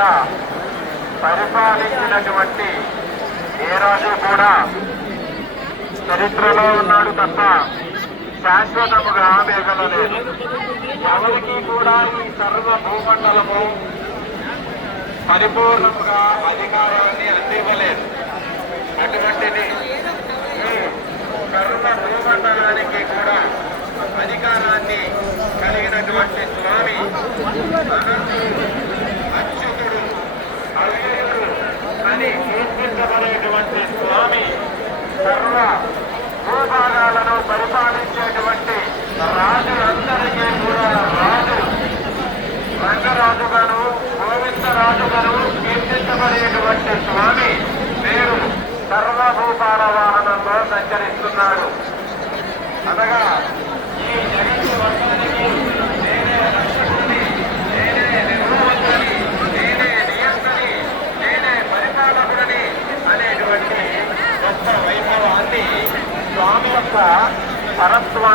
కూడా పరిపాలించినటువంటి ఏ రాజు కూడా చరిత్రలో ఉన్నాడు తప్ప శాశ్వతముగా మిగలలేదు. ఎవరికి కూడా ఈ సర్వ భూమండలము పరిపూర్ణముగా అధికారాన్ని అందివ్వలేదు. అటువంటిది ఈ సర్వ భూమండలానికి కూడా అధికారాన్ని కలిగినటువంటి స్వామి అచ్యుతుడు అవ్యయుడు అని కీర్తించబడేటువంటి స్వామి సర్వ భూభాగాలను పరిపాలించేటువంటి రాజులందరికీ కూడా రాజు రంగరాజుగాను గోవిందరాజుగాను కీర్తించబడేటువంటి స్వామి మీరు సర్వభూపాల వాహనంలో సంచరిస్తున్నాడు. అనగా ఈ జగత్తు వర్గానికి నేనే రక్షకుడిని, నేనే నిర్మూలకుడిని, నేనే నియంత్రణి, నేనే పరిపాలకుడిని అనేటువంటి గొప్ప వైభవాన్ని స్వామి యొక్క పరత్వాన్ని